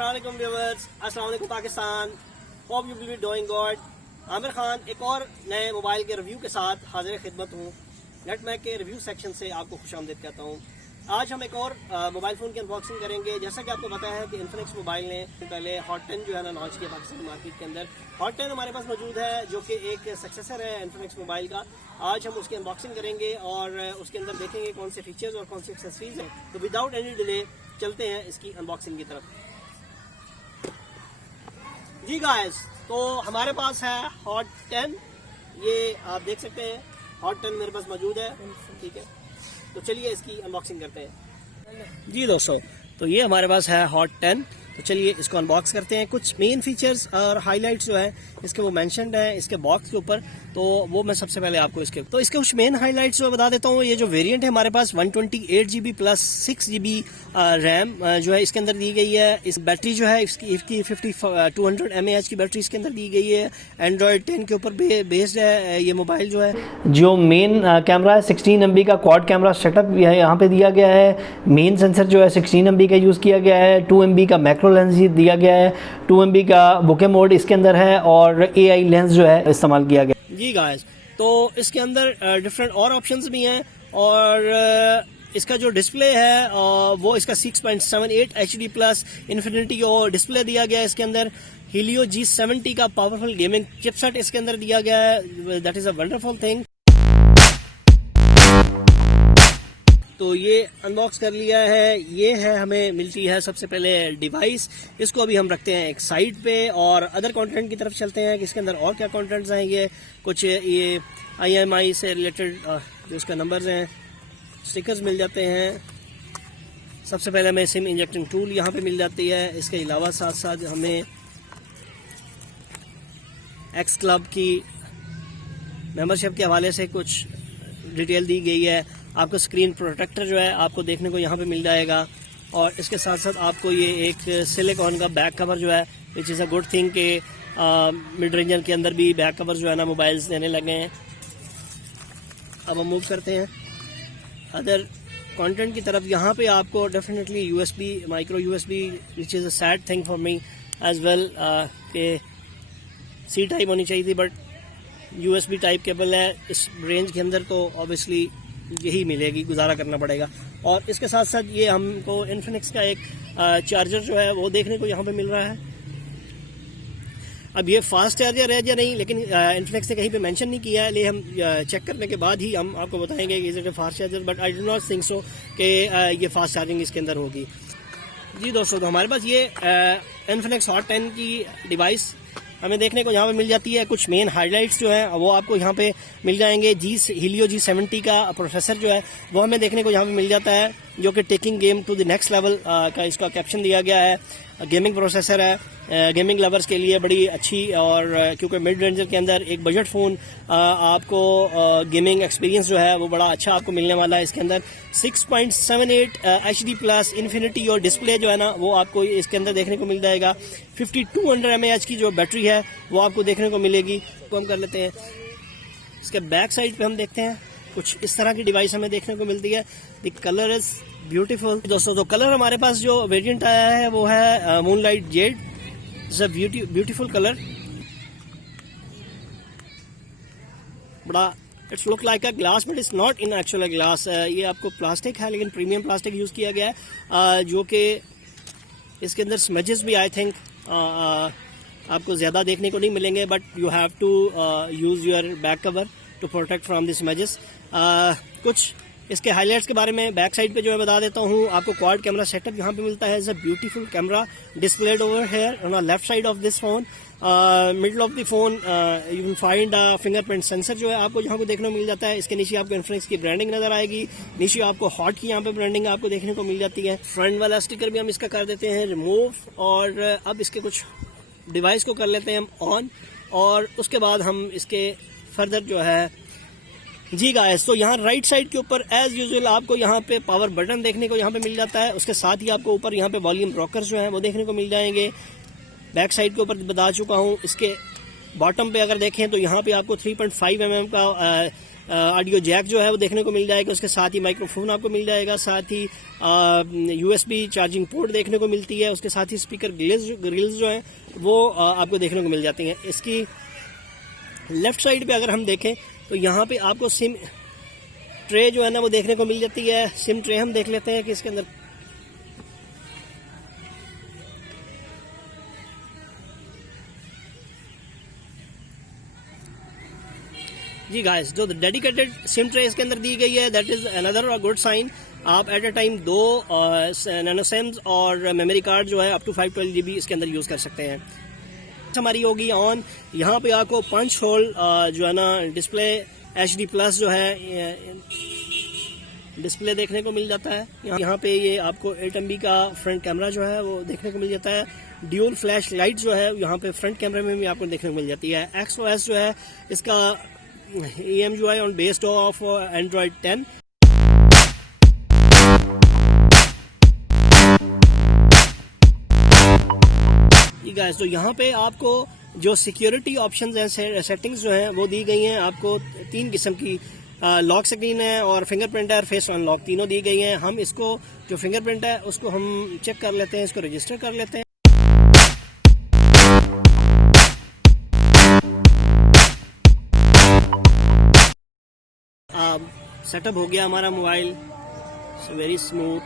अस्सलाम वालेकुम व्यूअर्स, अस्सलाम वालेकुम Pakistan. Hope you will be doing good. Aamir Khan एक और नए मोबाइल के रिव्यू के साथ हाजिर खिदमत हूँ। नेटमैक के रिव्यू सेक्शन से आपको खुशामदीद कहता हूँ। आज हम एक और मोबाइल फ़ोन की अनबॉक्सिंग करेंगे। जैसा कि आपको पता है कि इन्फिनिक्स मोबाइल ने पहले हॉट 10 जो है ना लॉन्च किया पाकिस्तानी मार्केट के अंदर। हॉट 10 हमारे पास मौजूद है जो कि एक सक्सेसर है इन्फिनिक्स मोबाइल का। आज हम उसकी अनबॉक्सिंग करेंगे और उसके अंदर देखेंगे कौन से फीचर्स और कौन सी एक्सेसरीज हैं। तो विदाउट एनी डिले चलते हैं इसकी अनबॉक्सिंग की तरफ। जी गाइस, तो हमारे पास है हॉट 10। ये आप देख सकते हैं हॉट 10 मेरे पास मौजूद है। ठीक है, तो चलिए इसकी अनबॉक्सिंग करते हैं। जी दोस्तों, तो ये हमारे पास है हॉट 10। तो चलिए इसको अनबॉक्स करते हैं। कुछ मेन फीचर्स और हाइलाइट्स जो है इसके वो मेंशन्ड है इसके बॉक्स के ऊपर, तो वो मैं सबसे पहले आपको इसके कुछ मेन हाइलाइट्स जो बता देता हूँ। ये जो वेरिएंट है हमारे पास 128 GB प्लस 6 GB रैम जो है इसके अंदर दी गई है। इस बैटरी जो है इसकी 200 mAh की बैटरी इसके अंदर दी गई है। एंड्रॉयड 10 के ऊपर बेस्ड है ये मोबाइल जो है। जो मेन कैमरा है 16 MB का क्वाड कैमरा सेटअप यहाँ पे दिया गया है। मेन सेंसर जो है 16 MB का यूज़ किया गया है। 2 MB का मैक्रो लेंस दिया गया है। 2 MB का बुके मोड इसके अंदर है और AI लेंस जो है इस्तेमाल किया गया। जी गाइस, तो इसके अंदर डिफरेंट और ऑप्शंस भी हैं और इसका जो डिस्प्ले है वो इसका 6.78 HD प्लस इन्फिनिटी और डिस्प्ले दिया गया है। इसके अंदर Helio G70 का पावरफुल गेमिंग चिपसेट इसके अंदर दिया गया है। That is a wonderful thing. तो ये अनबॉक्स कर लिया है। ये है, हमें मिलती है सबसे पहले डिवाइस। इसको अभी हम रखते हैं एक साइड पे और अदर कंटेंट की तरफ चलते हैं कि इसके अंदर और क्या कंटेंट्स आएंगे। कुछ ये IMI से रिलेटेड जो इसका नंबर्स हैं, स्टिकर्स मिल जाते हैं। सबसे पहले हमें सिम इंजेक्टिंग टूल यहाँ पे मिल जाती है। इसके अलावा साथ साथ हमें एक्स क्लब की मेंबरशिप के हवाले से कुछ डिटेल दी गई है। आपको स्क्रीन प्रोटेक्टर जो है आपको देखने को यहाँ पे मिल जाएगा और इसके साथ साथ आपको ये एक सिलिकॉन का बैक कवर जो है विच इज़ अ गुड थिंग के मिड रेंजर के अंदर भी बैक कवर जो है ना मोबाइल्स देने लगे हैं। अब हम मूव करते हैं अदर कंटेंट की तरफ। यहाँ पे आपको definitely USB micro USB which is a sad thing for me as well के C टाइप होनी चाहिए थी, बट USB टाइप केबल है इस रेंज के अंदर, तो ऑब्वियसली यही मिलेगी, गुजारा करना पड़ेगा। और इसके साथ साथ ये हमको इन्फिनिक्स का एक चार्जर जो है वो देखने को यहाँ पे मिल रहा है। अब ये फास्ट चार्जर है या नहीं, लेकिन इन्फिनिक्स ने कहीं पे मेंशन नहीं किया है। ले हम चेक करने के बाद ही हम आपको बताएंगे कि is it a fast charger, but I do not think so कि ये फास्ट चार्जिंग इसके अंदर होगी। जी दोस्तों, तो हमारे पास ये इन्फिनिक्स हॉट 10 की डिवाइस हमें देखने को यहाँ पे मिल जाती है। कुछ मेन हाइलाइट्स जो हैं वो आपको यहाँ पे मिल जाएंगे। Helio G70 का प्रोसेसर जो है वो हमें देखने को यहाँ पे मिल जाता है, जो कि taking game to the next level का इसका कैप्शन दिया गया है। गेमिंग प्रोसेसर है, गेमिंग लवर्स के लिए बड़ी अच्छी, और क्योंकि मिड रेंजर के अंदर एक बजट फ़ोन आपको गेमिंग एक्सपीरियंस जो है वो बड़ा अच्छा आपको मिलने वाला है। इसके अंदर 6.78 HD प्लस इन्फिनिटी और डिस्प्ले जो है ना वो आपको इसके अंदर देखने को मिल जाएगा। 5200 mAh की जो बैटरी है वो आपको देखने को मिलेगी। तो हम कर लेते हैं इसके बैक साइड पे, हम देखते हैं कुछ इस तरह की डिवाइस हमें देखने को मिलती है। द कलर इज ब्यूटीफुल दोस्तों। तो कलर हमारे पास जो वेरिएंट आया है वो है moonlight jade. It's a beautiful colour, बड़ा it's look like a glass but it's not in actual glass. ये आपको प्लास्टिक है, लेकिन प्रीमियम प्लास्टिक यूज़ किया गया है, जो कि इसके अंदर स्मेजेस भी आई थिंक आपको ज़्यादा देखने को नहीं मिलेंगे, but you have to use your back cover to protect from this smudges. कुछ इसके हाइलाइट्स के बारे में बैक साइड पे जो मैं बता देता हूँ। आपको क्वाड कैमरा सेटअप यहाँ पे मिलता है। Is a beautiful camera displayed over here on the left side of this phone. Middle of the phone you can find a fingerprint sensor जो है आपको यहाँ पे देखने को मिल जाता है। इसके नीचे आपको इन्फिनिक्स की ब्रांडिंग नजर आएगी। नीचे आपको हॉट की यहाँ पे ब्रांडिंग आपको देखने को मिल जाती है। फ्रंट वाला स्टिकर भी हम इसका कर देते हैं रिमूव, और अब इसके कुछ डिवाइस को कर लेते हैं हम ऑन, और उसके बाद हम इसके फर्दर जो है। जी गाइस, तो यहाँ राइट साइड के ऊपर एज यूजुअल आपको यहाँ पे पावर बटन देखने को यहाँ पे मिल जाता है। उसके साथ ही आपको ऊपर यहाँ पे वॉल्यूम रॉकर्स जो हैं वो देखने को मिल जाएंगे। बैक साइड के ऊपर बता चुका हूँ। इसके बॉटम पे अगर देखें तो यहाँ पे आपको 3.5 mm का ऑडियो जैक जो है वो देखने को मिल जाएगा। उसके साथ ही माइक्रोफोन आपको मिल जाएगा, साथ ही USB चार्जिंग पोर्ट देखने को मिलती है। उसके साथ ही स्पीकर ग्रिल्स जो हैं वो आपको देखने को मिल जाती हैं। इसकी लेफ्ट साइड पे अगर हम देखें तो यहाँ पे आपको सिम ट्रे जो है ना वो देखने को मिल जाती है। सिम ट्रे हम देख लेते हैं कि इसके अंदर जी गाइस जो डेडिकेटेड सिम ट्रे इसके अंदर दी गई है, that is another good sign. आप at a time 2 nano SIMs और मेमोरी कार्ड जो है अप टू 512 GB इसके अंदर यूज़ कर सकते हैं। हमारी होगी ऑन। यहाँ पे आपको पंच होल जो है ना डिस्प्ले HD+ जो है डिस्प्ले देखने को मिल जाता है। यहाँ पे ये आपको 8 MB का फ्रंट कैमरा जो है वो देखने को मिल जाता है। ड्यूल फ्लैश लाइट जो है यहाँ पे फ्रंट कैमरे में भी आपको देखने को मिल जाती है। XOS जो है इसका EMUI on based off Android 10। Guys तो यहाँ पे आपको जो सिक्योरिटी ऑप्शंस हैं, सेटिंग्स जो हैं वो दी गई हैं। आपको 3 किस्म की लॉक स्क्रीन है और फिंगरप्रिंट है और फेस अनलॉक तीनों दी गई हैं। हम इसको जो फिंगरप्रिंट है उसको हम चेक कर लेते हैं, इसको रजिस्टर कर लेते हैं। सेटअप हो गया हमारा mobile, so very smooth.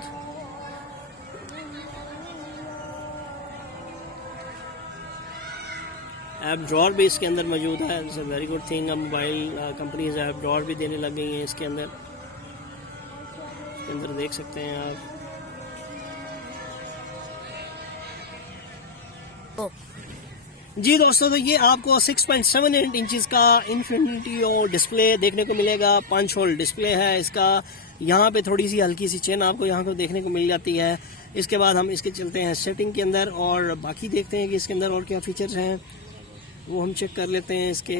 App drawer भी इसके अंदर मौजूद है, it's a very good thing. अब मोबाइल कंपनीज ऐप ड्रॉर भी देने लग गई हैं इसके अंदर देख सकते हैं आप। जी दोस्तों, तो ये आपको 6.78 इंचज़ का इन्फिनिटी और डिस्प्ले देखने को मिलेगा। पंच होल डिस्प्ले है इसका। यहाँ पे थोड़ी सी हल्की सी चेन आपको यहाँ को देखने को मिल जाती है। इसके बाद हम इसके चलते हैं सेटिंग के अंदर और बाकी देखते हैं कि इसके अंदर और क्या फीचर्स हैं वो हम चेक कर लेते हैं इसके।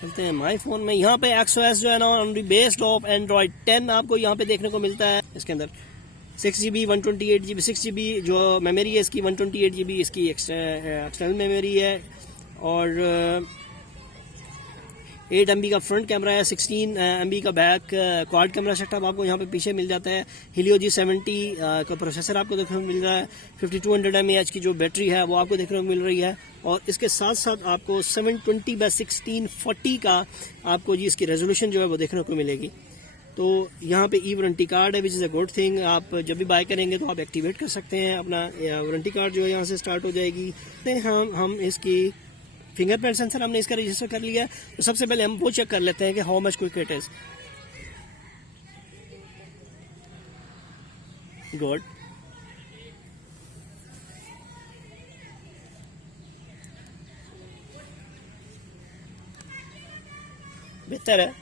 चलते हैं माई फोन में। यहाँ पे XOS जो है ना बेस्ड ऑफ Android 10 आपको यहाँ पे देखने को मिलता है। इसके अंदर 6 GB 128 GB 6 GB जो मेमोरी है इसकी 128 GB इसकी एक्सटर्नल मेमोरी है और 8 MB का फ्रंट कैमरा है, 16 MB का बैक क्वाड कैमरा सेटअप आपको यहाँ पे पीछे मिल जाता है। Helio G70 का प्रोसेसर आपको देखने को मिल रहा है। 5200 mAh की जो बैटरी है वो आपको देखने को मिल रही है और इसके साथ साथ आपको 720x1640 का आपको जी इसकी रेजोल्यूशन जो है वो देखने को मिलेगी। तो यहाँ पे वारंटी कार्ड है विच इज़ अ गुड थिंग। आप जब भी बाय करेंगे तो आप एक्टिवेट कर सकते हैं अपना वारंटी कार्ड जो है यहाँ से स्टार्ट हो जाएगी। हम इसकी फिंगरप्रिंट सेंसर हमने इसका रजिस्टर कर लिया है। तो सबसे पहले हम वो चेक कर लेते हैं कि how much quick it is. Good. बेहतर है।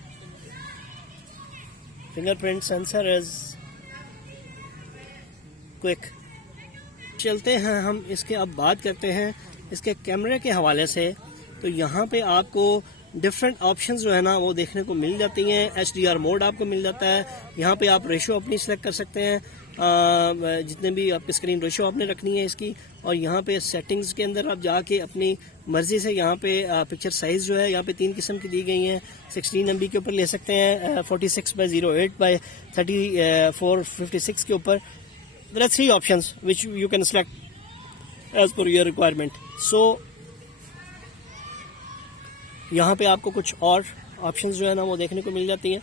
Fingerprint sensor is quick. चलते हैं हम इसके अब बात करते हैं इसके कैमरे के हवाले से। तो यहाँ पे आपको डिफरेंट ऑप्शंस जो है ना वो देखने को मिल जाती हैं। HDR मोड आपको मिल जाता है। यहाँ पे आप रेशो अपनी सेलेक्ट कर सकते हैं, जितने भी आपकी स्क्रीन रेशो आपने रखनी है इसकी। और यहाँ पे सेटिंग्स के अंदर आप जाके अपनी मर्जी से यहाँ पे पिक्चर साइज जो है यहाँ पे 3 किस्म की दी गई हैं। 16 MB के ऊपर ले सकते हैं, 46x08x3456 के ऊपर। There are 3 options which you can select as per your requirement. So यहाँ पे आपको कुछ और ऑप्शंस जो है ना वो देखने को मिल जाती हैं।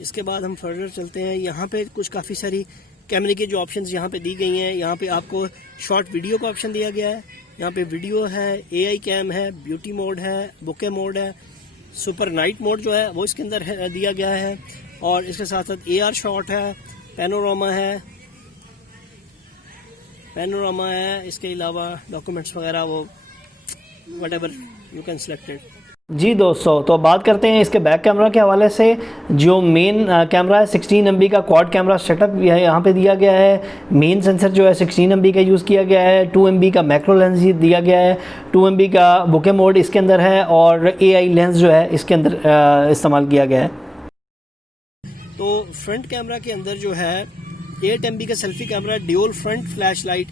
इसके बाद हम फर्दर चलते हैं। यहाँ पे कुछ काफ़ी सारी कैमरे की जो ऑप्शंस यहाँ पे दी गई हैं। यहाँ पे आपको शॉर्ट वीडियो का ऑप्शन दिया गया है। यहाँ पे वीडियो है, AI कैम है, ब्यूटी मोड है, बुके मोड है, सुपर नाइट मोड जो है वो इसके अंदर दिया गया है। और इसके साथ साथ AR शॉट है, पैनोरामा है। इसके अलावा डॉक्यूमेंट्स वगैरह वो whatever you can select it। जी दोस्तों, तो बात करते हैं इसके बैक कैमरा के हवाले से। जो मेन कैमरा है 16 MB का क्वाड कैमरा सेटअप यहाँ पे दिया गया है। मेन सेंसर जो है 16 MB का यूज़ किया गया है। 2 MB का मैक्रो लेंस दिया गया है। 2 MB का बुके मोड इसके अंदर है और AI लेंस जो है इसके अंदर इस्तेमाल किया गया है। तो फ्रंट कैमरा के अंदर जो है 8 MB का selfie camera, dual front flash light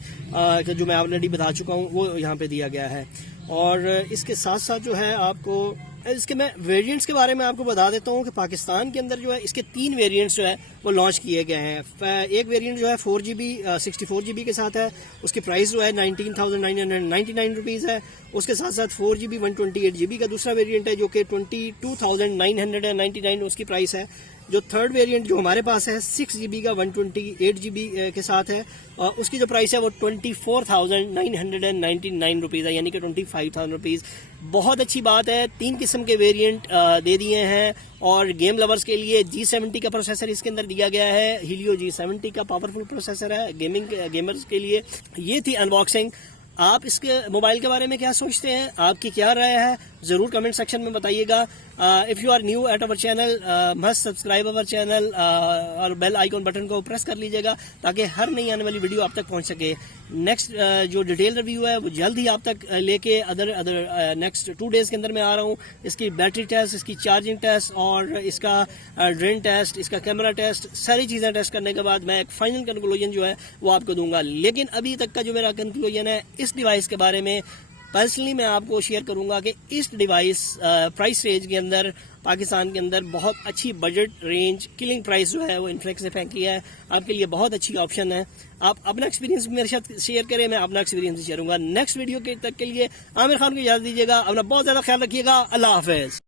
जो मैं ऑलरेडी बता चुका हूँ वो यहाँ पे दिया गया है। और इसके साथ साथ जो है आपको इसके मैं वेरिएंट्स के बारे में आपको बता देता हूँ कि पाकिस्तान के अंदर जो है इसके 3 वेरिएंट्स जो है वो लॉन्च किए गए हैं। एक वेरिएंट जो है 4GB 64GB के साथ है, उसकी प्राइस जो है 19,999 रुपीज़ है। उसके साथ साथ 4GB 128GB का दूसरा वेरिएंट है जो कि 22,999 उसकी प्राइस है। जो थर्ड वेरिएंट जो हमारे पास है 6GB का 128GB के साथ है, और उसकी जो प्राइस है वो 24,999 रुपीज़ है, यानी कि 25,000 रुपीज़। बहुत अच्छी बात है, 3 किस्म के वेरिएंट दे दिए हैं। और गेम लवर्स के लिए G70 का प्रोसेसर इसके अंदर दिया गया है, हीलियो G70 का पावरफुल प्रोसेसर है गेमर्स के लिए। ये थी अनबॉक्सिंग। आप इसके मोबाइल के बारे में क्या सोचते हैं, आपकी क्या राय है, ज़रूर कमेंट सेक्शन में बताइएगा। If you are new at our channel must subscribe our channel और बेल आइकॉन बटन को प्रेस कर लीजिएगा ताकि हर नई आने वाली वीडियो आप तक पहुंच सके। नेक्स्ट जो डिटेल रिव्यू है वो जल्द ही आप तक लेके नेक्स्ट 2 डेज़ के अंदर मैं आ रहा हूँ। इसकी बैटरी टेस्ट, इसकी चार्जिंग टेस्ट और इसका ड्रेन टेस्ट, इसका कैमरा टेस्ट, सारी चीज़ें टेस्ट करने के बाद मैं एक फाइनल कंक्लूजन जो है वो आपको दूंगा। लेकिन अभी तक का जो मेरा कंक्लूजन है इस डिवाइस के बारे में, पर्सनली मैं आपको शेयर करूंगा कि इस डिवाइस प्राइस रेंज के अंदर पाकिस्तान के अंदर बहुत अच्छी बजट रेंज किलिंग प्राइस जो है वो इन्फ्लेक्स ने फेंकी है, आपके लिए बहुत अच्छी ऑप्शन है। आप अपना एक्सपीरियंस मेरे साथ शेयर करें, मैं अपना एक्सपीरियंस शेयर करूंगा। नेक्स्ट वीडियो के तक के लिए आमिर खान को याद दीजिएगा, अपना बहुत ज़्यादा ख्याल रखिएगा। अल्लाह हाफिज़।